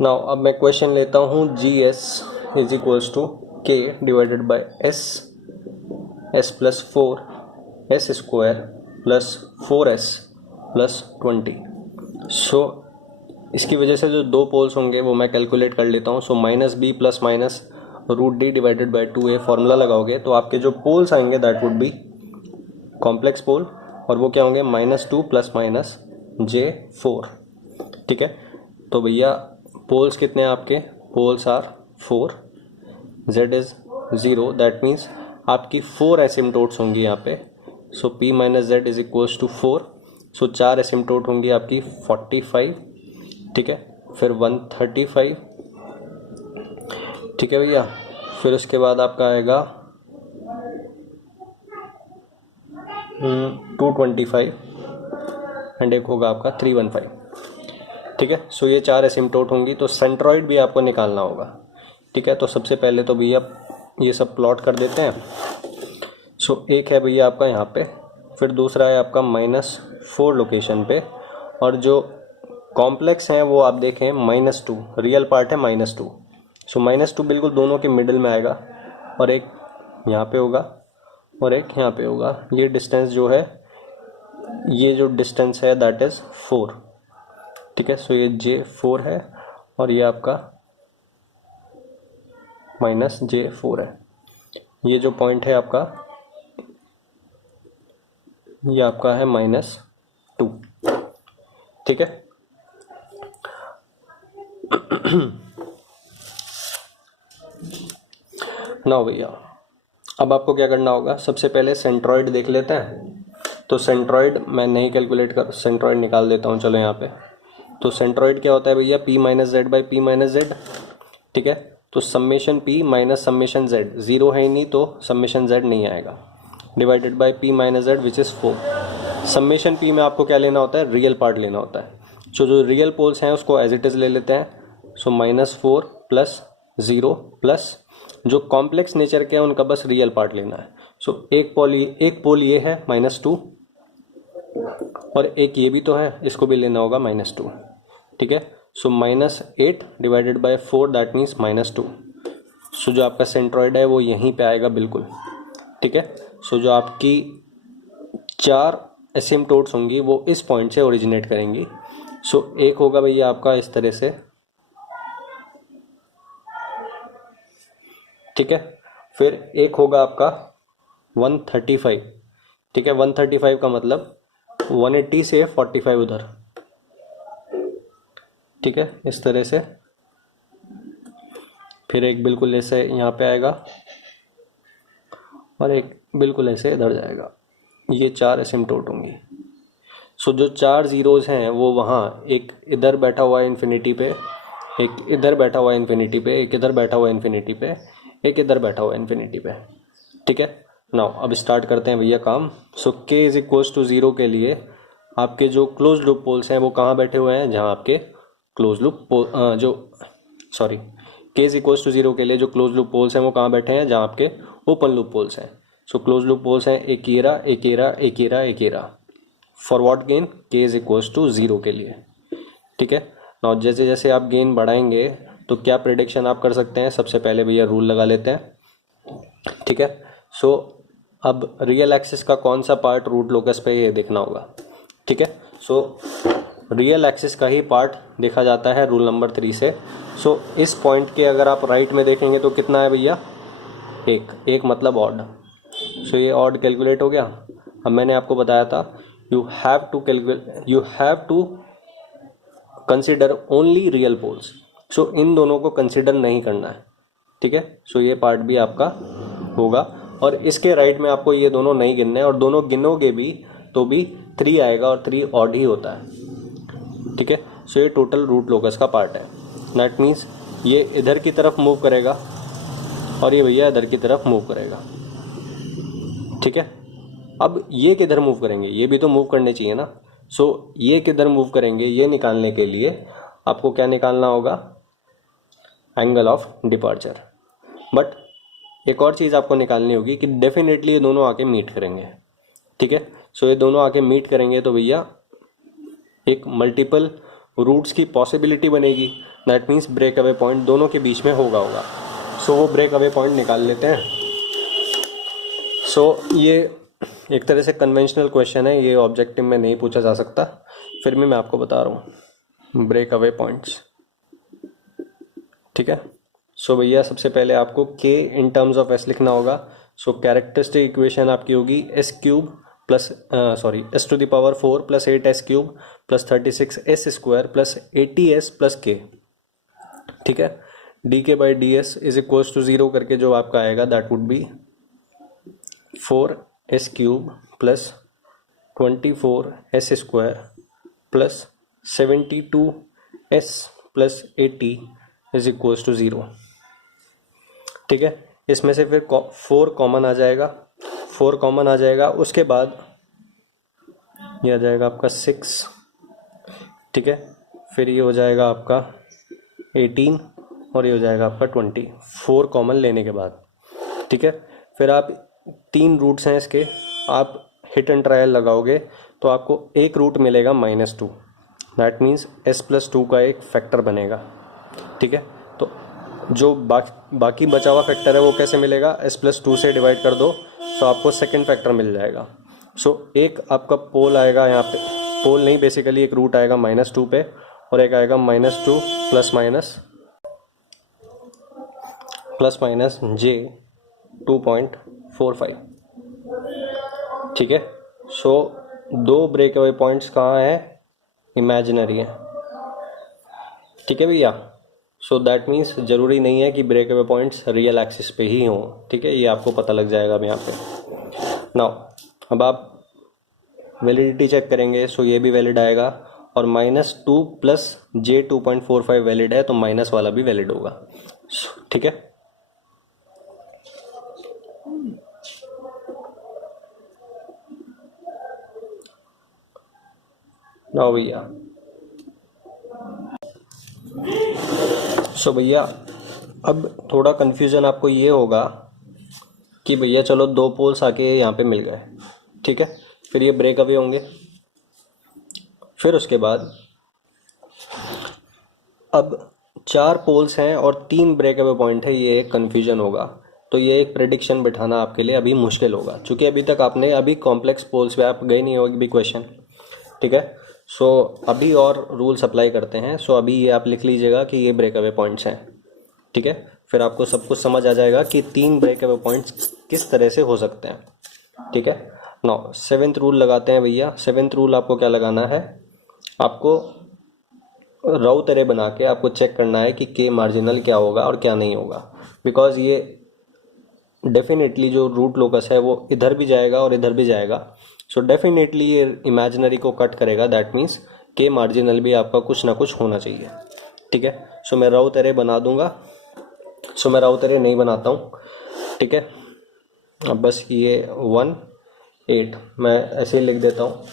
Now अब मैं question लेता हूँ G S is equals to K divided by S S plus 4 S square plus 4s plus 20। So इसकी वजह से जो दो पोल्स होंगे वो मैं कैलकुलेट कर लेता हूँ। So minus B plus minus root D divided by 2a formula लगाओगे तो आपके जो पोल्स आएंगे that would be complex pole, और वो क्या होंगे -2 प्लस माइनस j4। ठीक है, तो भैया पोल्स कितने हैं आपके? Poles are 4, z is 0, that means आपकी 4 एसिम्टोट्स होंगी यहाँ पे। So p minus Z is equals to 4। So 4 asymptote होंगी आपकी 45। ठीक है, फिर 135। ठीक है भैया, फिर उसके बाद आपका आएगा 225 एंड एक होगा आपका 315। ठीक है, सो ये 4 एसिम्टोट होंगी। तो सेंट्रॉइड भी आपको निकालना होगा। ठीक है, तो सबसे पहले तो भैया ये सब प्लॉट कर देते हैं। सो एक है भैया आपका यहाँ पे, फिर दूसरा है आपका -4 लोकेशन पे, और जो कॉम्प्लेक्स हैं वो आप देखें -2, रियल पार्ट है -2। सो -2 बिल्कुल दोनों के मिडिल में आएगा, और एक यहाँ पे होगा और एक यहाँ पे होगा। ये डिस्टेंस जो है, ये जो डिस्टेंस है दैट इज़ 4। ठीक है, सो ये j4 है और ये आपका -j4 है। ये जो पॉइंट है आपका, ये आपका है -2। ठीक है, ना भैया अब आपको क्या करना होगा, सबसे पहले सेंट्रॉइड देख लेते हैं। तो सेंट्रॉइड मैं नहीं कैलकुलेट कर, सेंट्रॉइड निकाल देता हूँ चलो यहाँ पे। तो सेंट्रॉइड क्या होता है भैया? p minus Z by P minus Z. ठीक है, तो summation p minus summation z, 0 है ही नहीं तो समेशन z नहीं आएगा, divided by p minus Z which is 4। Summation p में आपको क्या लेना होता है? रियल पार्ट लेना होता है। सो जो रियल पोल्स हैं उसको एज इट इज़ ले लेते हैं। सो -4 प्लस 0 प्लस जो कॉम्प्लेक्स नेचर के हैं उनका बस रियल पार्ट लेना है। सो एक पोल ये है -2, और एक ये भी तो है, इसको भी लेना होगा -2। ठीक है, सो -8 डिवाइडेड बाय 4 दैट मीन्स -2। सो जो आपका सेंट्रॉइड है वो यहीं पे आएगा बिल्कुल। ठीक है, सो जो आपकी 4 एसिम्टोट्स होंगी वो इस पॉइंट से ओरिजिनेट करेंगी। सो एक होगा भैया आपका इस तरह से। ठीक है, फिर एक होगा आपका 135। ठीक है, 135 का मतलब 180 से 45 उधर। ठीक है, इस तरह से। फिर एक बिल्कुल ऐसे यहाँ पे आएगा और एक बिल्कुल ऐसे इधर जाएगा। ये 4 एसिम्टोट होंगी। सो जो 4 जीरोज हैं वो वहाँ, एक इधर बैठा हुआ है इन्फिनिटी पे, एक इधर बैठा हुआ है इन्फिनिटी पे, एक इधर बैठा हुआ है इन्फिनिटी पे, एक इधर बैठा हुआ है इन्फिनिटी पे। ठीक है, नाउ अब स्टार्ट करते हैं भैया काम। सो k इज इक्वल्स टू 0 के लिए आपके जो क्लोज लूप पोल्स हैं वो कहाँ बैठे हुए हैं? जहाँ आपके close loop k is equals to 0 के लिए जो क्लोज लूप पोल्स हैं वो कहाँ बैठे हैं? जहाँ आपके ओपन लूप पोल्स हैं। सो क्लोज लूप पोल्स हैं एकेरा एकेरा एकेरा एकेरा। For what gain? k is equals to 0 के लिए। ठीक है, नाउ जैसे जैसे आप गेन बढ़ाएंगे तो क्या प्रेडिक्शन आप कर सकते हैं? सबसे पहले भैया रूल लगा लेते हैं। ठीक है, सो अब रियल एक्सिस का कौन सा पार्ट रूट लोकस पे ये देखना होगा। ठीक है, सो रियल एक्सिस का ही पार्ट देखा जाता है रूल नंबर 3 से। सो इस पॉइंट के अगर आप राइट में देखेंगे तो कितना है भैया? एक मतलब ऑड। सो ये ऑड कैलकुलेट हो गया। अब मैंने आपको बताया था you have to consider only real poles. So इन दोनों को कंसिडर नहीं करना है। ठीक है, सो ये पार्ट भी आपका होगा, और इसके राइट में आपको ये दोनों नहीं गिनने हैं, और दोनों गिनोगे भी तो भी 3 आएगा, और 3 ऑड ही होता है। ठीक है, सो ये टोटल रूट लोकस का पार्ट है। दैट मीन्स ये इधर की तरफ मूव करेगा और ये भैया इधर की तरफ मूव करेगा। ठीक है, अब ये किधर मूव करेंगे? ये भी तो मूव करने चाहिए ना। सो ये किधर मूव करेंगे ये निकालने के लिए आपको क्या निकालना होगा? Angle of departure. बट एक और चीज़ आपको निकालनी होगी कि डेफिनेटली ये दोनों आके मीट करेंगे। ठीक है, सो ये दोनों आके मीट करेंगे तो भैया एक मल्टीपल रूट्स की पॉसिबिलिटी बनेगी, that means break away point दोनों के बीच में होगा। सो वो ब्रेक अवे पॉइंट निकाल लेते हैं। सो ये एक तरह से कन्वेंशनल क्वेश्चन है, ये ऑब्जेक्टिव में नहीं पूछा जा सकता, फिर भी मैं आपको बता रहा हूँ ब्रेक अवे पॉइंट्स। ठीक है, सो भैया सबसे पहले आपको के इन टर्म्स ऑफ एस लिखना होगा। सो कैरेक्टरिस्टिक इक्वेशन आपकी होगी S cube plus S to the power 4 plus 8s cube plus 36s square plus 80s plus K. ठीक है, D K by D S is equals to 0 करके जो आपका आएगा that would be 4s cube plus 24s square plus 72s plus 80 is equals to 0। ठीक है, इसमें से फिर 4 कॉमन आ जाएगा, 4 कॉमन आ जाएगा, उसके बाद ये आ जाएगा आपका 6। ठीक है, फिर ये हो जाएगा आपका 18 और ये हो जाएगा आपका 20, 4 कॉमन लेने के बाद। ठीक है, फिर आप 3 रूट्स हैं इसके, आप हिट एंड ट्रायल लगाओगे तो आपको एक रूट मिलेगा -2, दैट मीन्स s+2 का एक फैक्टर बनेगा। ठीक है, तो जो बाकी बचा हुआ फैक्टर है वो कैसे मिलेगा, s+2 से डिवाइड कर दो तो आपको सेकंड फैक्टर मिल जाएगा। सो एक आपका पोल आएगा यहाँ पे, पोल नहीं बेसिकली एक रूट आएगा -2 पे और एक आएगा -2 प्लस माइनस j 2.45। ठीक है, सो 2 ब्रेक अवे पॉइंट्स कहाँ हैं, इमेजिनरी है। ठीक है भैया, सो दैट मीन्स ज़रूरी नहीं है कि break away points real axis पे ही हों। ठीक है, ये आपको पता लग जाएगा अब यहाँ पे। नाउ अब आप वैलिडिटी चेक करेंगे, सो ये भी वैलिड आएगा और -2 प्लस j 2.45 वैलिड है तो माइनस वाला भी वैलिड होगा। ठीक है, नाउ भैया सो भैया अब थोड़ा कन्फ्यूज़न आपको ये होगा कि भैया चलो 2 पोल्स आके यहाँ पे मिल गए। ठीक है, फिर ये ब्रेक अवे होंगे, फिर उसके बाद अब 4 पोल्स हैं और 3 ब्रेक अवे पॉइंट है, ये एक कन्फ्यूज़न होगा। तो ये एक प्रेडिक्शन बिठाना आपके लिए अभी मुश्किल होगा, क्योंकि अभी तक आपने अभी कॉम्प्लेक्स पोल्स पे आप गए नहीं हो भी क्वेश्चन। ठीक है, सो अभी और रूल्स अप्लाई करते हैं। सो अभी ये आप लिख लीजिएगा कि ये ब्रेक अवे पॉइंट्स हैं। ठीक है, फिर आपको सब कुछ समझ आ जाएगा कि 3 ब्रेक अवे पॉइंट्स किस तरह से हो सकते हैं। ठीक है, नाउ 7th रूल लगाते हैं भैया। 7th रूल आपको क्या लगाना है, आपको राउ तरह बना के आपको चेक करना है कि के मार्जिनल क्या होगा और क्या नहीं होगा, बिकॉज ये डेफिनेटली जो रूट लोकस है वो इधर भी जाएगा और इधर भी जाएगा। सो डेफिनेटली ये इमेजिनरी को कट करेगा, दैट मीन्स के मार्जिनल भी आपका कुछ ना कुछ होना चाहिए। ठीक है, सो मैं राउ तरह बना दूंगा। सो मैं राउ तरह नहीं बनाता हूँ। ठीक है, अब बस ये 1 8 मैं ऐसे ही लिख देता हूँ।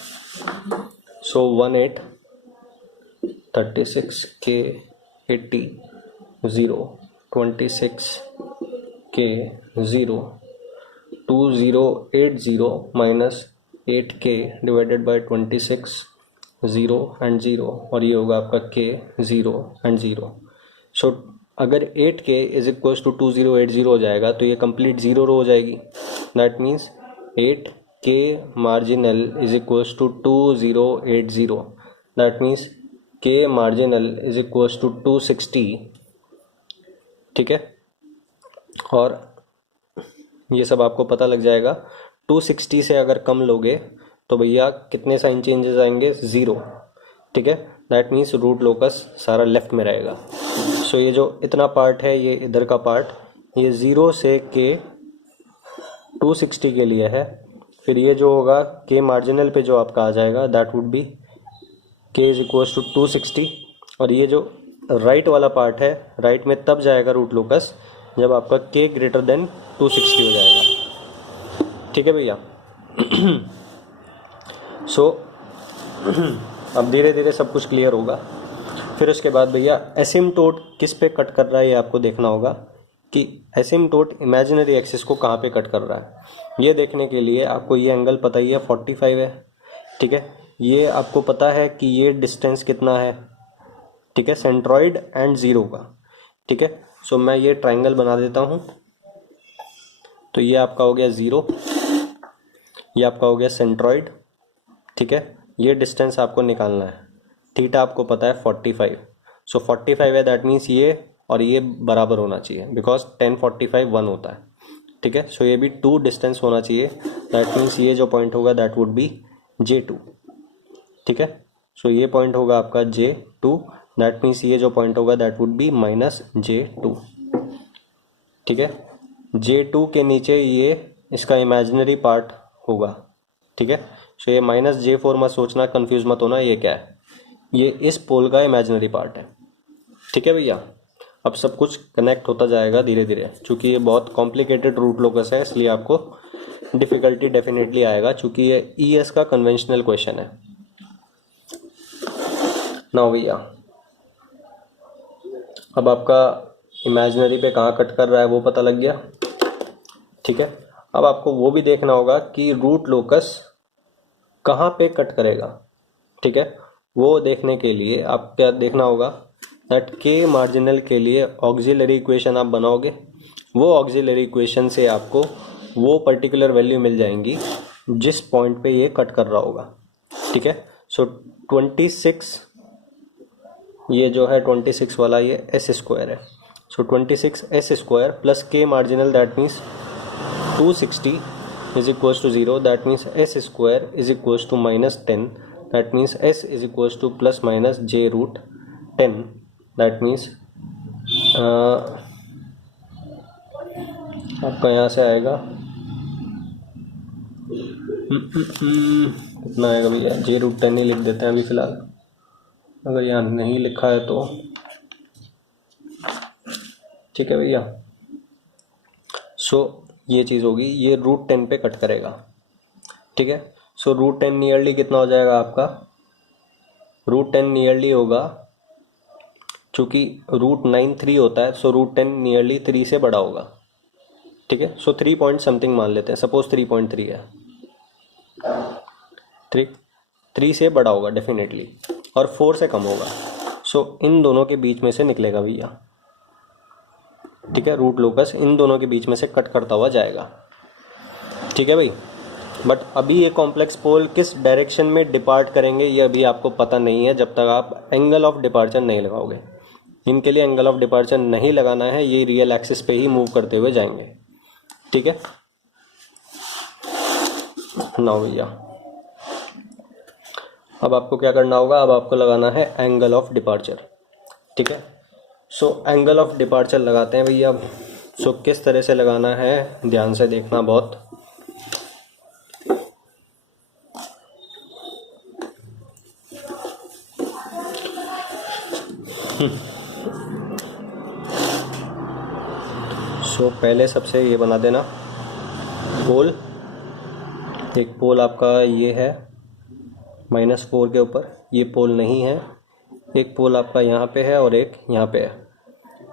सो 1 8 36 के 80 0 26 के 0 2080 minus 8k divided by 26 0 and 0 और ये होगा आपका k 0 एंड 0। सो अगर 8k इज इक्वल्स टू 2080 हो जाएगा तो ये कंप्लीट 0 रो हो जाएगी, that means 8k marginal is equals to 2080, that means k marginal is equals to 260। ठीक है, और ये सब आपको पता लग जाएगा। 260 से अगर कम लोगे तो भैया कितने साइन चेंजेस आएंगे, 0। ठीक है, दैट मीन्स रूट लोकस सारा लेफ्ट में रहेगा। सो ये जो इतना पार्ट है ये इधर का पार्ट, ये 0 से के 260 के लिए है। फिर ये जो होगा के मार्जिनल पे जो आपका आ जाएगा दैट वुड बी के इज इक्वल्स टू 260। और ये जो राइट वाला पार्ट है, राइट में तब जाएगा रूट लोकस जब आपका के ग्रेटर देन 260 हो जाएगा। ठीक है भैया। सो अब धीरे धीरे सब कुछ क्लियर होगा। फिर उसके बाद भैया एसिम्टोट किस पे कट कर रहा है ये आपको देखना होगा कि एसिम्टोट इमेजिनरी एक्सिस को कहाँ पे कट कर रहा है। ये देखने के लिए आपको ये एंगल पता ही है 45 है। ठीक है, ये आपको पता है कि ये डिस्टेंस कितना है, ठीक है, सेंट्रॉइड एंड ज़ीरो का। ठीक है, सो मैं ये ट्राइंगल बना देता हूँ। तो ये आपका हो गया 0, ये आपका हो गया सेंट्रॉइड। ठीक है, ये डिस्टेंस आपको निकालना है। थीटा आपको पता है 45, सो 45 है, दैट मीन्स ये और ये बराबर होना चाहिए, बिकॉज 10 45 1 होता है। ठीक है, सो ये भी 2 डिस्टेंस होना चाहिए, दैट मीन्स ये जो पॉइंट होगा दैट वुड बी J2। ठीक है, सो ये पॉइंट होगा आपका J2, दैट मीन्स ये जो पॉइंट होगा दैट वुड बी -J2। ठीक है, J2 के नीचे ये इसका इमेजिनरी पार्ट होगा। ठीक है, सो ये -J4 मत सोचना, कंफ्यूज मत होना, ये क्या है, ये इस पोल का इमेजिनरी पार्ट है। ठीक है भैया, अब सब कुछ कनेक्ट होता जाएगा धीरे धीरे, क्योंकि ये बहुत कॉम्प्लिकेटेड रूट लोकस है, इसलिए आपको डिफ़िकल्टी डेफिनेटली आएगा, क्योंकि ये ES का कन्वेंशनल क्वेश्चन है। नाउ भैया, अब आपका इमेजिनरी पे कहाँ कट कर रहा है वो पता लग गया। ठीक है, अब आपको वो भी देखना होगा कि रूट लोकस कहाँ पे कट करेगा। ठीक है, वो देखने के लिए आप क्या देखना होगा, दैट के मार्जिनल के लिए ऑक्सिलरी इक्वेशन आप बनाओगे। वो ऑक्सिलरी इक्वेशन से आपको वो पर्टिकुलर वैल्यू मिल जाएंगी जिस पॉइंट पे ये कट कर रहा होगा। ठीक है, सो 26, ये जो है 26 वाला ये S² है, सो 26S² प्लस के marginal, that means 260 is equals to 0, that means S² is equals to -10, that means S is equals to plus minus J root 10, that means आपका यहाँ से आएगा कितना आएगा भैया, J root 10 ही लिख देते हैं अभी फ़िलहाल, अगर यहाँ नहीं लिखा है तो। ठीक है भैया, सो ये चीज़ होगी, ये √10 पे कट करेगा। ठीक है, सो √10 नियरली कितना हो जाएगा आपका, √10 नियरली होगा, चूँकि √93 होता है, सो √10 नियरली 3 से बड़ा होगा। ठीक है, सो 3 पॉइंट समथिंग मान लेते हैं, सपोज 3.3 है, 3 से बड़ा होगा डेफिनेटली, और 4 से कम होगा, सो इन दोनों के बीच में से निकलेगा भैया। ठीक है, रूट लोकस इन दोनों के बीच में से कट करता हुआ जाएगा। ठीक है भाई, बट अभी ये कॉम्प्लेक्स पोल किस डायरेक्शन में डिपार्ट करेंगे ये अभी आपको पता नहीं है, जब तक आप एंगल ऑफ डिपार्चर नहीं लगाओगे। इनके लिए एंगल ऑफ डिपार्चर नहीं लगाना है, ये रियल एक्सिस पे ही मूव करते हुए जाएंगे। ठीक है, नाउ भैया अब आपको क्या करना होगा, अब आपको लगाना है एंगल ऑफ डिपार्चर। ठीक है, सो एंगल ऑफ डिपार्चर लगाते हैं भैया। सो किस तरह से लगाना है ध्यान से देखना बहुत। सो पहले सबसे ये बना देना पोल, एक पोल आपका ये है -4 के ऊपर, ये पोल नहीं है, एक पोल आपका यहाँ पे है और एक यहाँ पे है।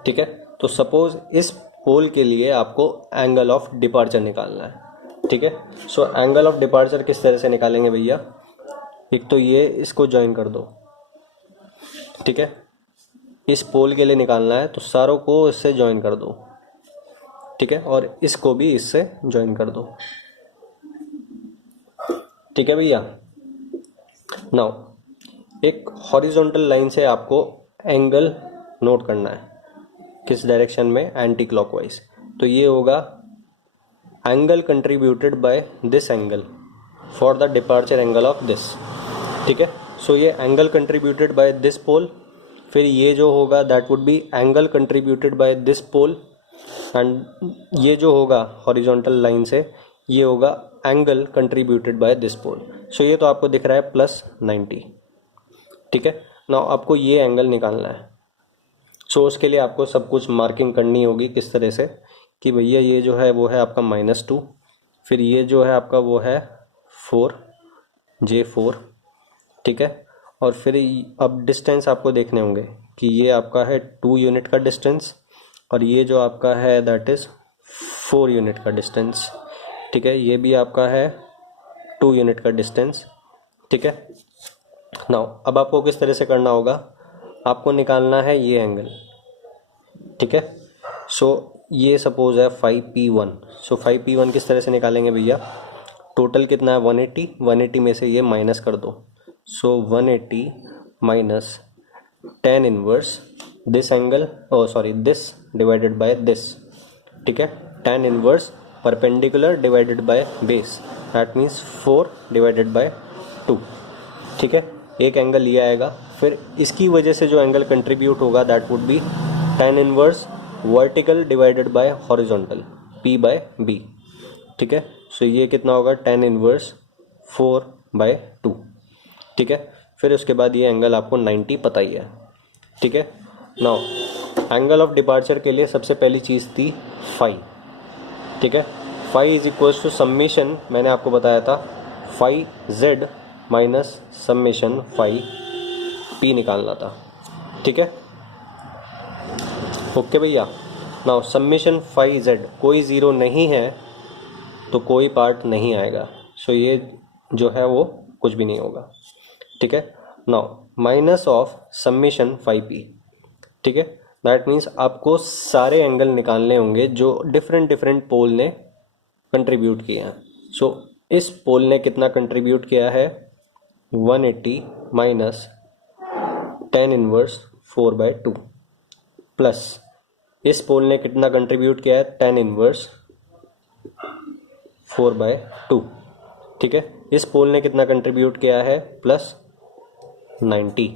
ठीक है, तो सपोज इस पोल के लिए आपको एंगल ऑफ डिपार्चर निकालना है। ठीक है, सो एंगल ऑफ डिपार्चर किस तरह से निकालेंगे भैया, एक तो ये इसको ज्वाइन कर दो। ठीक है, इस पोल के लिए निकालना है तो सारों को इससे ज्वाइन कर दो। ठीक है, और इसको भी इससे ज्वाइन कर दो। ठीक है भैया, नाउ एक हॉरिजॉन्टल लाइन से आपको एंगल नोट करना है, किस डायरेक्शन में, एंटी क्लॉकवाइज। तो ये होगा angle contributed by this angle for the departure angle of this. ठीक है, सो ये angle contributed by this pole, फिर ये जो होगा that would be angle contributed by this pole, and ये जो होगा हॉरिजॉन्टल लाइन से ये होगा angle contributed by this pole. So ये तो आपको दिख रहा है +90। ठीक है, नाउ आपको ये एंगल निकालना है। सो उसके लिए आपको सब कुछ मार्किंग करनी होगी, किस तरह से कि भैया ये जो है वो है आपका -2, फिर ये जो है आपका वो है 4 J4। ठीक है, और फिर अब डिस्टेंस आपको देखने होंगे कि ये आपका है 2 यूनिट का डिस्टेंस और ये जो आपका है दैट इज़ 4 यूनिट का डिस्टेंस। ठीक है, ये भी आपका है 2 यूनिट का डिस्टेंस। ठीक है, नाउ अब आपको किस तरह से करना होगा, आपको निकालना है ये एंगल, ठीक है। सो ये सपोज है 5P1। सो 5P1 किस तरह से निकालेंगे भैया, टोटल कितना है 180, 180 में से ये माइनस कर दो। So 180 minus tan inverse this angle, oh sorry this divided by this, ठीक है। tan inverse perpendicular divided by base, that means 4 divided by 2, ठीक है। एक एंगल ये आएगा, फिर इसकी वजह से जो एंगल कंट्रीब्यूट होगा that would be tan inverse vertical divided by horizontal, P by B, ठीक है। सो ये कितना होगा tan इनवर्स 4/2, ठीक है। फिर उसके बाद ये एंगल आपको 90 पता ही है, ठीक है। नाउ एंगल ऑफ डिपार्चर के लिए सबसे पहली चीज़ थी फाई, ठीक है। फाई इज इक्वल्स टू सम्मेशन, मैंने आपको बताया था फाई z माइनस सम्मेशन फाई p निकालना था, ठीक है। ओके भैया। नाउ सम्मेशन फाई z, कोई ज़ीरो नहीं है तो कोई पार्ट नहीं आएगा, सो ये जो है वो कुछ भी नहीं होगा, ठीक है। Now minus of summation phi p, ठीक है। दैट मीन्स आपको सारे एंगल निकालने होंगे जो डिफरेंट डिफरेंट पोल ने कंट्रीब्यूट किए हैं। सो इस पोल ने कितना कंट्रीब्यूट किया है 180 माइनस tan इनवर्स 4/2, प्लस इस पोल ने कितना कंट्रीब्यूट किया है tan इनवर्स 4/2, ठीक है। इस पोल ने कितना कंट्रीब्यूट किया है प्लस 90,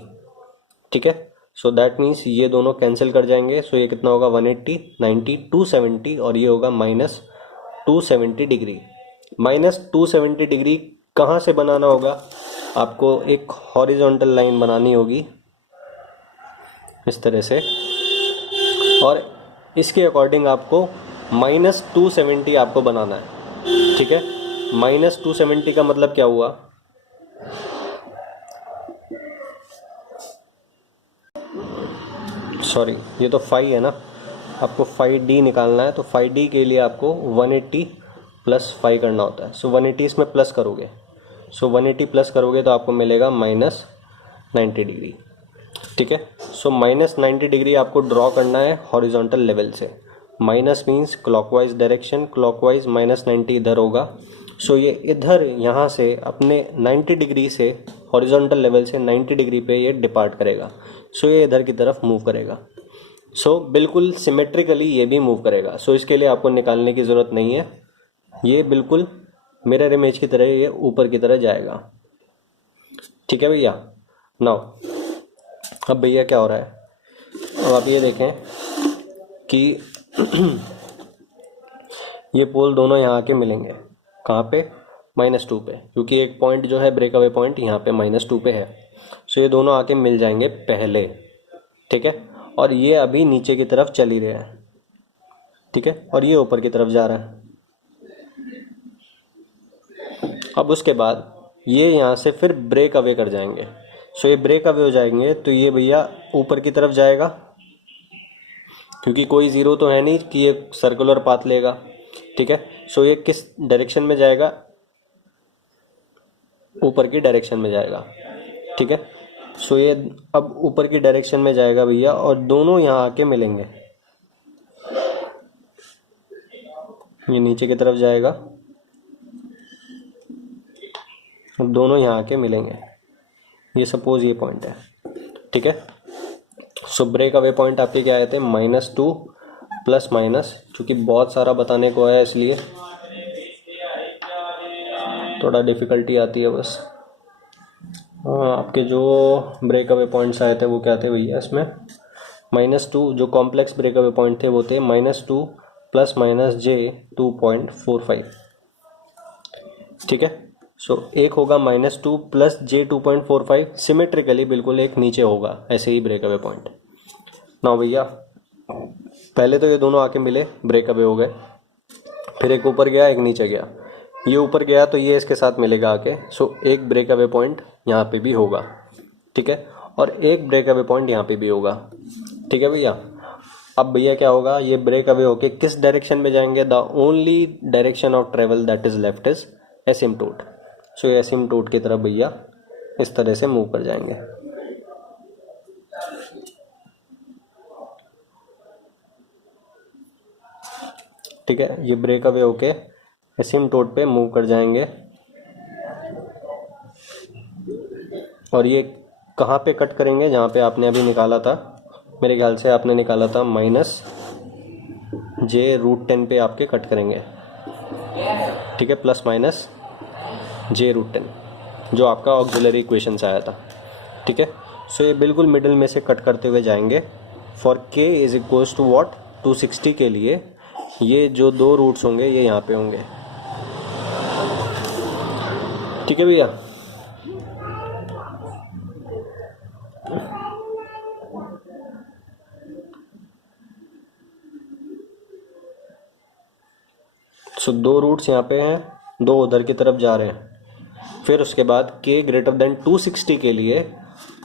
ठीक है। सो दैट मीन्स ये दोनों कैंसिल कर जाएंगे। सो ये कितना होगा 180 90 270, और ये होगा माइनस 270 डिग्री। माइनस 270 डिग्री कहाँ से बनाना होगा, आपको एक हॉरिजॉन्टल लाइन बनानी होगी इस तरह से, और इसके अकॉर्डिंग आपको माइनस 270 आपको बनाना है, ठीक है। माइनस 270 का मतलब क्या हुआ, सॉरी ये तो फाई है ना, आपको फाई डी निकालना है, तो फाई डी के लिए आपको 180 प्लस फाई करना होता है। सो 180 इसमें प्लस करोगे, सो 180 प्लस करोगे तो आपको मिलेगा माइनस 90 डिग्री, ठीक है। सो माइनस 90 डिग्री आपको ड्रॉ करना है हॉरिजॉन्टल लेवल से। Minus means clockwise direction, clockwise minus 90 इधर होगा। सो ये इधर यहाँ से अपने 90 डिग्री से हॉरिजॉन्टल लेवल से 90 डिग्री पे ये डिपार्ट करेगा। सो ये इधर की तरफ मूव करेगा। सो बिल्कुल सिमेट्रिकली ये भी मूव करेगा। सो इसके लिए आपको निकालने की ज़रूरत नहीं है, ये बिल्कुल मिरर इमेज की तरह ये ऊपर की तरह जाएगा, ठीक है भैया। नाउ अब भैया क्या हो रहा है, अब आप ये देखें कि ये पोल दोनों यहाँ आके मिलेंगे, कहाँ पे -2 पे, क्योंकि एक पॉइंट जो है ब्रेक अवे पॉइंट यहाँ पे -2 पे है। सो ये दोनों आके मिल जाएंगे पहले, ठीक है। और ये अभी नीचे की तरफ चल ही रहे हैं, ठीक है, और ये ऊपर की तरफ जा रहा है। अब उसके बाद ये यहाँ से फिर ब्रेक अवे कर जाएंगे। सो ये ब्रेक अवे हो जाएंगे तो ये भैया ऊपर की तरफ जाएगा, क्योंकि कोई ज़ीरो तो है नहीं कि ये सर्कुलर पाथ लेगा, ठीक है। सो ये किस डायरेक्शन में जाएगा, ऊपर की डायरेक्शन में जाएगा, ठीक है। सो ये अब ऊपर की डायरेक्शन में जाएगा भैया, और दोनों यहाँ आके मिलेंगे। ये नीचे की तरफ जाएगा और दोनों यहाँ आके मिलेंगे। ये सपोज ये पॉइंट है, ठीक है। सो ब्रेक अवे पॉइंट आपके क्या आए थे -2 प्लस माइनस, चूँकि बहुत सारा बताने को है इसलिए थोड़ा डिफ़िकल्टी आती है बस। आपके जो ब्रेक अवे पॉइंट्स आए थे वो क्या थे भैया, इसमें -2 जो कॉम्प्लेक्स ब्रेक अवे पॉइंट थे वो थे -2 प्लस माइनस J2.45, ठीक है। सो एक होगा -2 प्लस J2.45, सिमेट्रिकली बिल्कुल एक नीचे होगा ऐसे ही ब्रेक अवे पॉइंट। ना भैया पहले तो ये दोनों आके मिले, ब्रेक अवे हो गए, फिर एक ऊपर गया एक नीचे गया, ये ऊपर गया तो ये इसके साथ मिलेगा आके। सो एक ब्रेक अवे पॉइंट यहाँ पे भी होगा, ठीक है, और एक ब्रेक अवे पॉइंट यहाँ पे भी होगा, ठीक है भैया। अब भैया क्या होगा, ये ब्रेक अवे होके किस डायरेक्शन में जाएंगे, the only direction of travel that is left is asymptote. So ये एसिम्प्टोट की तरफ भैया इस तरह से मूव कर जाएंगे, ठीक है, ये ब्रेक अवे होके एसिम्पटोट पे मूव कर जाएंगे और ये कहाँ पे कट करेंगे, जहाँ पे आपने अभी निकाला था, मेरे ख्याल से आपने निकाला था -j√10 पे आपके कट करेंगे, ठीक है, +-j√10 जो आपका ऑक्सिलरी इक्वेशन से आया था, ठीक है। सो ये बिल्कुल मिडिल में से कट करते हुए जाएंगे। For k is equals to what 260 के लिए ये जो दो रूट्स होंगे ये यहाँ पे होंगे, ठीक है भैया। सो दो रूट्स यहाँ पे हैं, दो उधर की तरफ जा रहे हैं। फिर उसके बाद k ग्रेटर देन 260 के लिए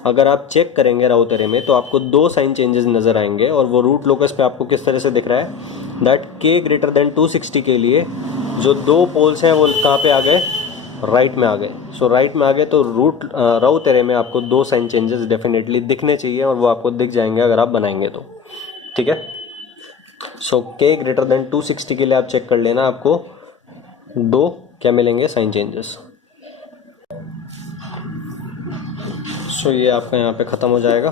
अगर आप चेक करेंगे राउ तेरे में तो आपको दो साइन चेंजेस नज़र आएंगे और वो रूट लोकस पे आपको किस तरह से दिख रहा है दैट k ग्रेटर देन 260 के लिए जो दो पोल्स हैं वो कहाँ पे आ गए, राइट में आ गए। सो राइट में आ गए तो रूट राउ तेरे में आपको दो साइन चेंजेस डेफिनेटली दिखने चाहिए और वो आपको दिख जाएंगे अगर आप बनाएंगे तो, ठीक है। सो k ग्रेटर देन 260 के लिए आप चेक कर लेना, आपको दो क्या मिलेंगे, साइन चेंजेस। सो ये आपका यहाँ पे ख़त्म हो जाएगा।